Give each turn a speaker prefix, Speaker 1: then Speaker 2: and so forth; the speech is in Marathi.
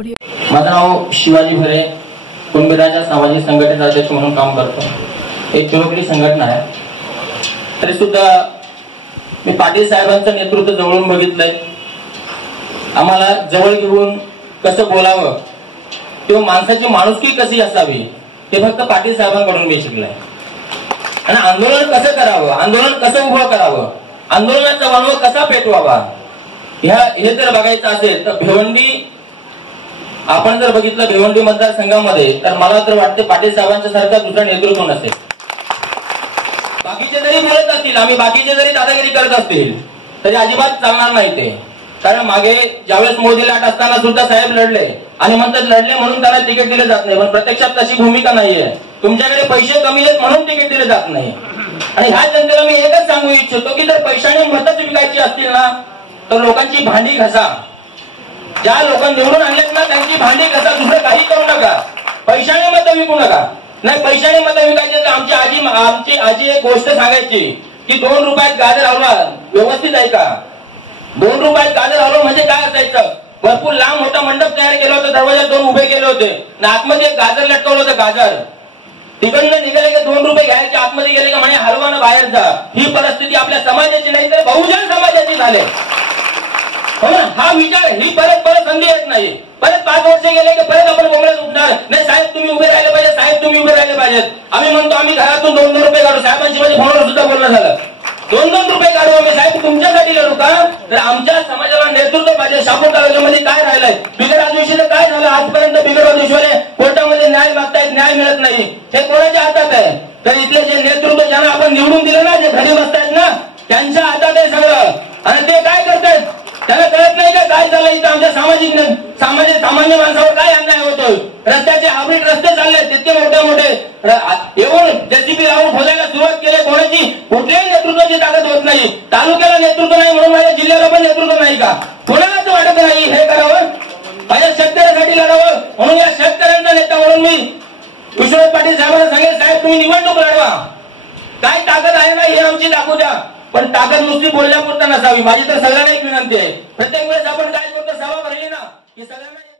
Speaker 1: घडामोडी
Speaker 2: माझं नाव शिवाजी भरे. कुंभीराजा सामाजिक संघटनेचा अध्यक्ष म्हणून काम करतो. एक चुरकडी संघटना आहे. तरी सुद्धा मी पाटील साहेबांचं नेतृत्व जवळून बघितलंय. आम्हाला जवळ घेऊन कसं बोलावं किंवा माणसाची माणुसकी कशी असावी ते फक्त पाटील साहेबांकडून मी शिकलंय. आणि आंदोलन कसं करावं आंदोलन कसं उभं करावं आंदोलनाचा वणवा कसा पेटवावा ह्या हे जर बघायचं असेल तर भिवंडी आपण जर बघितलं भिवंडी मतदारसंघामध्ये तर मला तर वाटतं पाटील साहेबांच्या सारखा दुसरं नेतृत्व नसेल. बाकीचे जरी बोलत असतील आम्ही बाकीचे जरी दादागिरी करत असतील तरी अजिबात चालणार नाही ते. कारण मागे ज्यावेळेस मोदी लाट असताना सुद्धा साहेब लढले आणि म्हणतात लढले म्हणून त्यांना तिकीट दिले जात नाही पण प्रत्यक्षात तशी भूमिका नाहीये. तुमच्याकडे पैसे कमी आहेत म्हणून तिकीट दिले जात नाही. आणि ह्या जनतेला मी एकच सांगू इच्छितो की जर पैशाने मतच विकायची असतील ना तर लोकांची भांडी घसा. ज्या लोकांनी निवडून आणलेत ना त्यांची भांडी घसा दुसरं काही करू नका पैशाने मतं विकू नका नाही पैशाने मतं विकायचे तर आमची आजी आमची आजी एक गोष्ट सांगायची की दोन रुपयात गाजर हलवा व्यवस्थित आहे का? दोन रुपयात गाजर हलवा म्हणजे काय असायचं? भरपूर लांब मोठा मंडप तयार केला होता दरवाजा दोन उभे केले होते. आणि आतमध्ये एक गाजर लटकवलं होतं गाजर. तिकडनं निघाले की दोन रुपये घ्यायचे आतमध्ये गेले का म्हणे हलवानं बाहेर जा. ही परिस्थिती आपल्या समाजाची नाही तर बहुजन समाजाची झाली. हो ना? हा विचार ही परत नाही. परत पाच वर्ष गेले की परत आपण बोंबड्यात उठणार नाही साहेब तुम्ही उभे राहिले पाहिजे. साहेब तुम्ही उभे राहिले पाहिजेत. आम्ही म्हणतो आम्ही घरातून दोन दोन रुपये काढू. साहेबांशी माझ्या फोनवर सुद्धा बोलणं झालं. दोन दोन रुपये काढू आम्ही. साहेब तुमच्यासाठी लढू का? तर आमच्या समाजाला नेतृत्व पाहिजे. शापूर तालुक्यामध्ये काय राहिलंय? बिगर आदिवासीचं काय झालं? आजपर्यंत बिगर आदिवासीवाले कोर्टामध्ये न्याय मागतायत न्याय मिळत नाही. हे कोणाच्या हातात आहे? तर इथले जे नेतृत्व ज्यांना आपण निवडून दिलं ना जे घरी बसतायत ना त्यांच्या हातात आहे सगळं आणि ते काय करतायत त्याला कळत नाही इथं आमच्या सामाजिक सामाजिक सामान्य माणसावर काय अन्याय होतो रस्त्याचे हाब्रिड रस्ते चालले तितके मोठे मोठे. येऊन जेसीबी लावून खोदायला सुरुवात केली कोणाची कुठल्याही नेतृत्वाची ताकद होत नाही. तालुक्याला नेतृत्व नाही म्हणून माझ्या जिल्ह्याला पण नेतृत्व नाही का? कोणालाच वाटत नाही हे करावं? माझ्या शेतकऱ्यासाठी लढावं. म्हणून या शेतकऱ्यांचा नेता म्हणून मी विश्वनाथ पाटील साहेबांना सांगेल साहेब तुम्ही निवडणूक लढवा. काय ताकद आहे ना हे आमची दाखवू द्या. पण ताकद नुसती बोलल्यापुरता नसावी. माझी तर सगळ्यांना एक विनंती आहे. प्रत्येक Esta